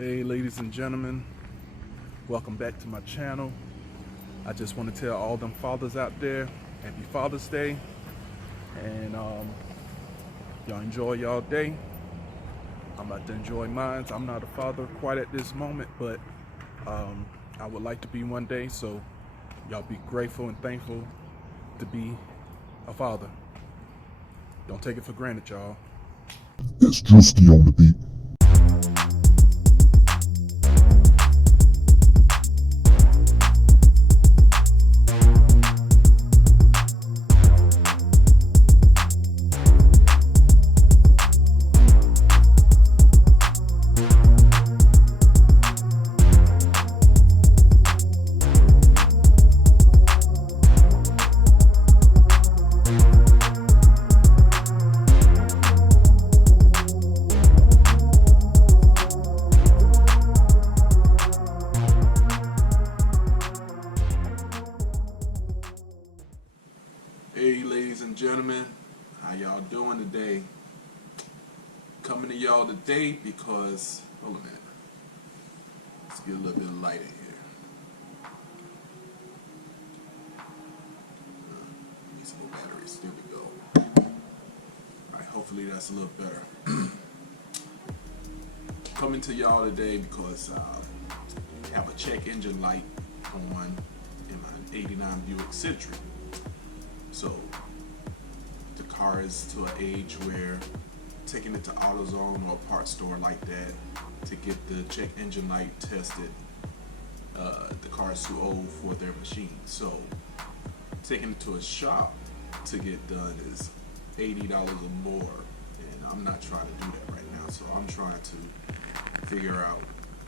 Hey ladies and gentlemen, welcome back to my channel. I just want to tell all them fathers out there, happy Father's Day, and y'all enjoy y'all day. I'm about to enjoy mine. I'm not a father quite at this moment, but I would like to be one day, so y'all be grateful and thankful to be a father. Don't take it for granted, y'all. It's Drewski on the beat. Hey ladies and gentlemen, how y'all doing today? Coming to y'all today because, hold on a minute, let's get a little bit of light in here. Need some more batteries, there we go. Alright, hopefully that's a little better. Coming to y'all today because I have a check engine light on in my 89 Buick Century. So the car is to an age where taking it to AutoZone or a parts store like that to get the check engine light tested, the car is too old for their machine. So taking it to a shop to get done is $80 or more, and I'm not trying to do that right now. So I'm trying to figure out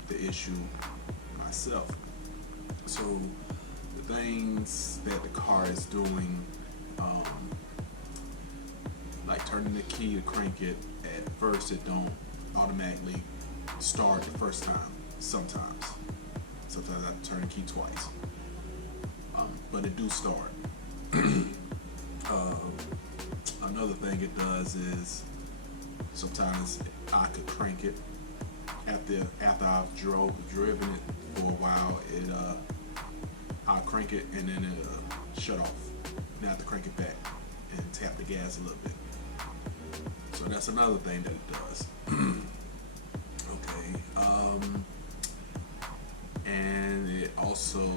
the issue myself. So the things that the car is doing, like turning the key to crank it, at first it don't automatically start the first time. Sometimes I have to turn the key twice, but it do start. Another thing it does is sometimes I could crank it after I've driven it for a while. I'll crank it and then it'll shut off. Then I have to crank it back and tap the gas a little bit. So that's another thing that it does. Okay. And it also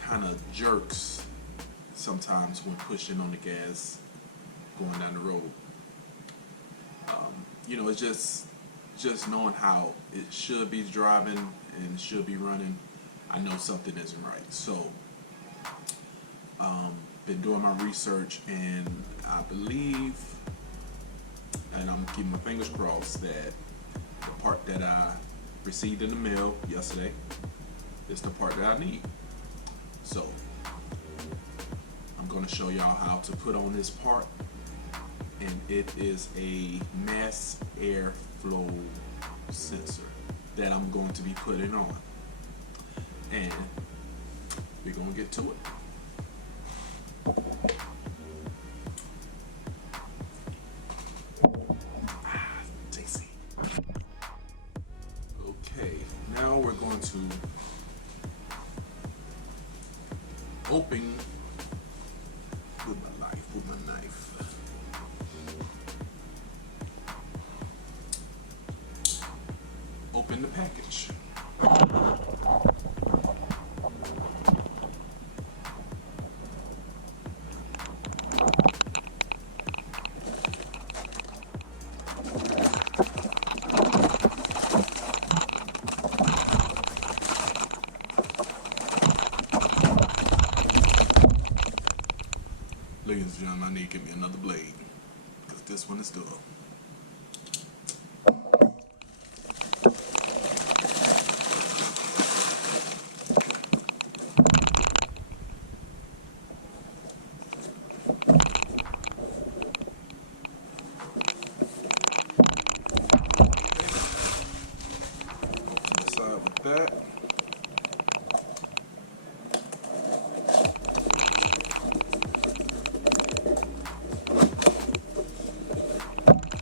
kind of jerks sometimes when pushing on the gas going down the road. It's just knowing how it should be driving and should be running, I know something isn't right. So been doing my research, and I believe, and I'm keeping my fingers crossed, that the part that I received in the mail yesterday is the part that I need. So I'm going to show y'all how to put on this part, and it is a mass airflow sensor that I'm going to be putting on, and we're going to get to it. Tasty. Okay, now we're going to open with my knife. Open the package. Ladies and gentlemen, I need to get me another blade because this one is dull. Open the side with that.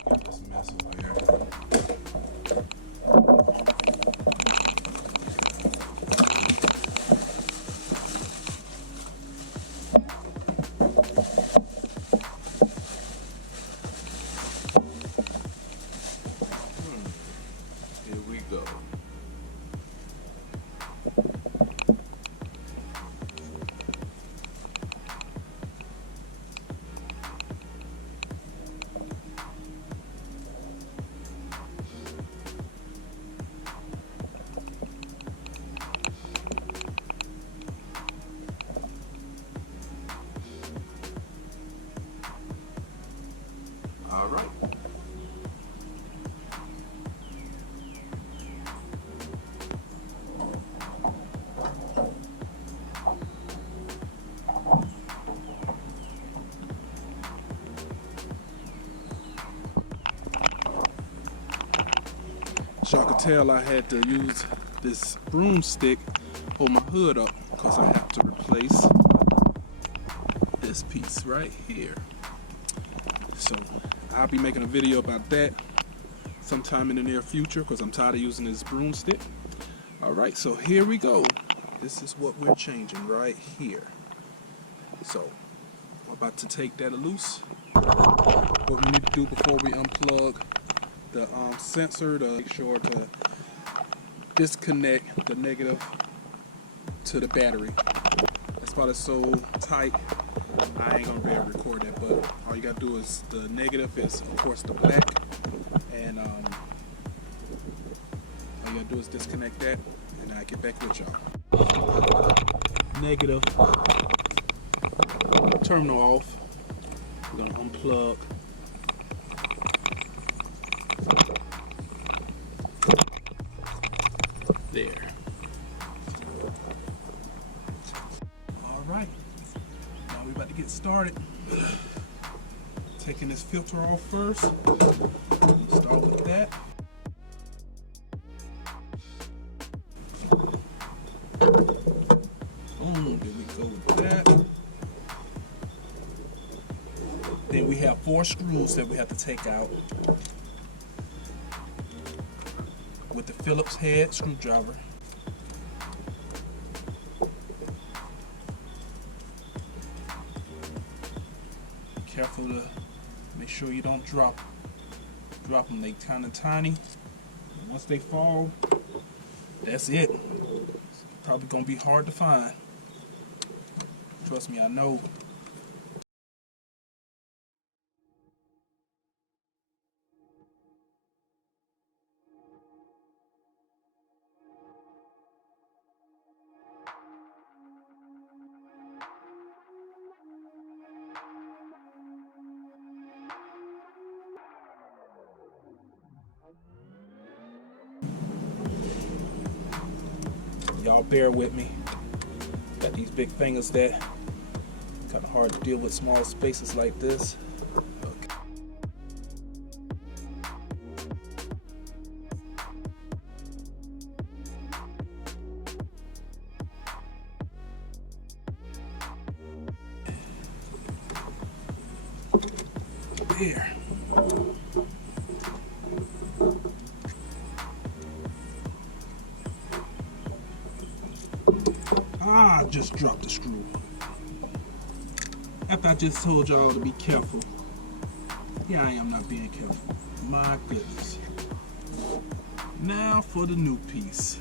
Get this mess over here. All right. So y'all could tell I had to use this broomstick to hold my hood up because I have to replace this piece right here. So I'll be making a video about that sometime in the near future because I'm tired of using this broomstick. All right, so here we go. This is what we're changing right here. So we're about to take that loose. What we need to do before we unplug the sensor to make sure to disconnect the negative to the battery. That's why it's so tight. I ain't gonna be able to record that, but all you gotta do is the negative is of course the black, and all you gotta do is disconnect that, and I get back with y'all. Negative terminal off. We're gonna unplug. There. All right. Now we're about to get started. Taking this filter off first. Start with that. Boom, there we go with that. Then we have 4 screws that we have to take out with the Phillips head screwdriver. Careful to make sure you don't drop them. They kind of tiny. Once they fall, that's it. It's probably gonna be hard to find. Trust me, I know. Y'all bear with me. Got these big fingers that kind of hard to deal with small spaces like this. Okay. There. I just dropped the screw. After I just told y'all to be careful. Here I am not being careful. My goodness. Now for the new piece.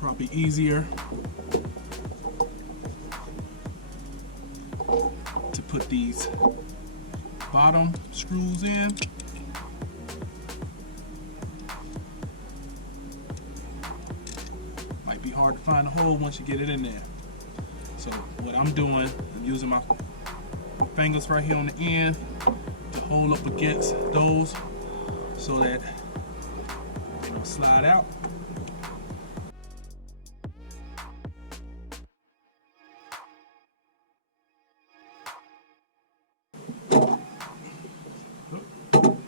Probably easier to put these bottom screws in. Might be hard to find a hole once you get it in there. So what I'm doing, I'm using my fingers right here on the end to hold up against those so that they don't slide out.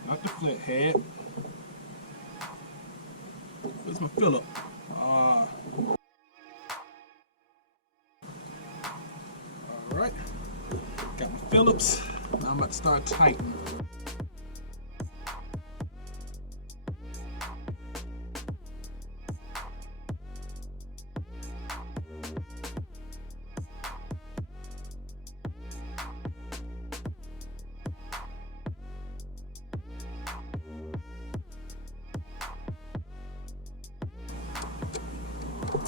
Not the flat head. Where's my Phillip? Alright. Got my Phillips. Now I'm about to start tightening.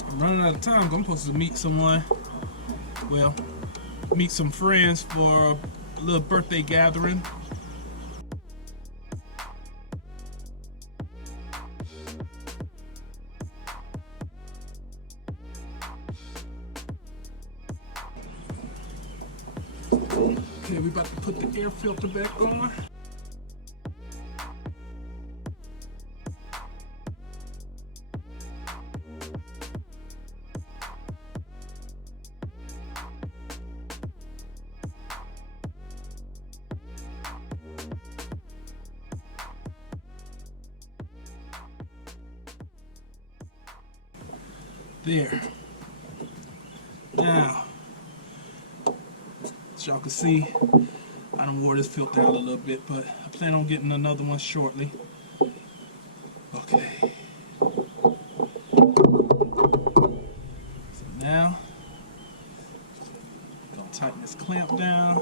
I'm running out of time. I'm supposed to meet someone. Well, meet some friends for a little birthday gathering. Okay, we about to put the air filter back on. There. Now, as y'all can see, I done wore this filter out a little bit, but I plan on getting another one shortly. Okay. So now, gonna tighten this clamp down.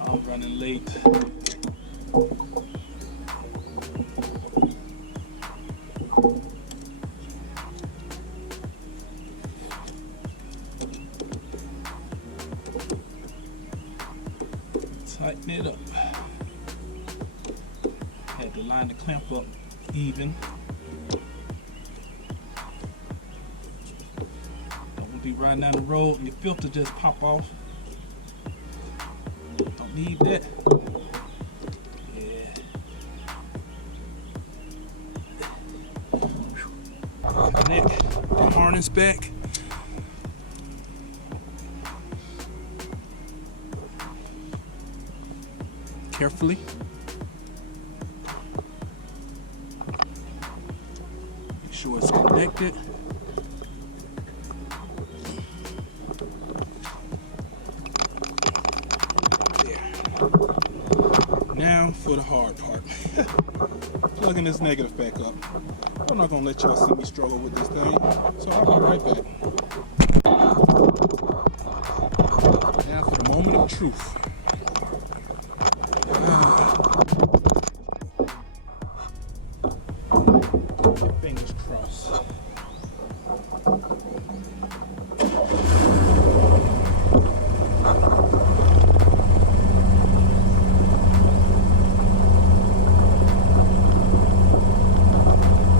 I'm running late. Tighten it up. Had to line the clamp up even. Don't be riding down the road and your filter just pop off. Don't need that. Yeah. Connect the harness back. Carefully. Make sure it's connected. There. Now for the hard part. Plugging this negative back up. I'm not gonna let y'all see me struggle with this thing, so I'll be right back. Now for the moment of truth. Fingers crossed.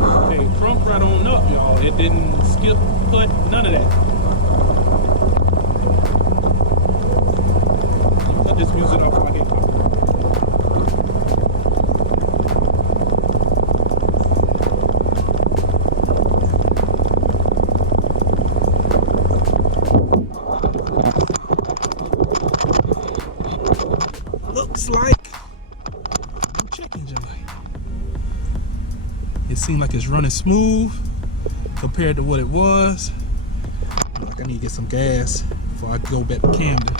Okay, crump right on up, y'all. It didn't skip, put, none of that. Cut this music off my head. Looks like check engine light. It seems like it's running smooth compared to what it was. Like I need to get some gas before I go back to Camden.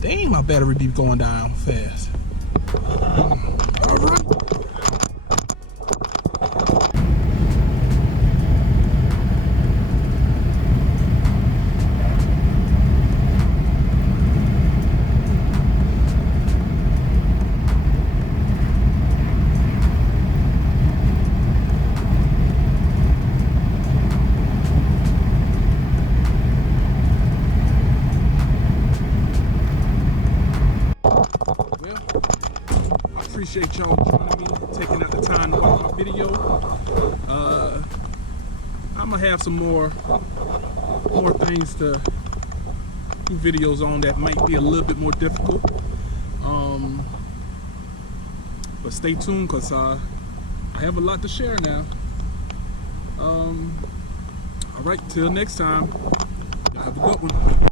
Dang, my battery be going down fast. All right. Appreciate y'all joining me, taking out the time to watch my video. I'm gonna have some more things to do videos on that might be a little bit more difficult. But stay tuned, cause I have a lot to share now. All right, till next time. Y'all have a good one.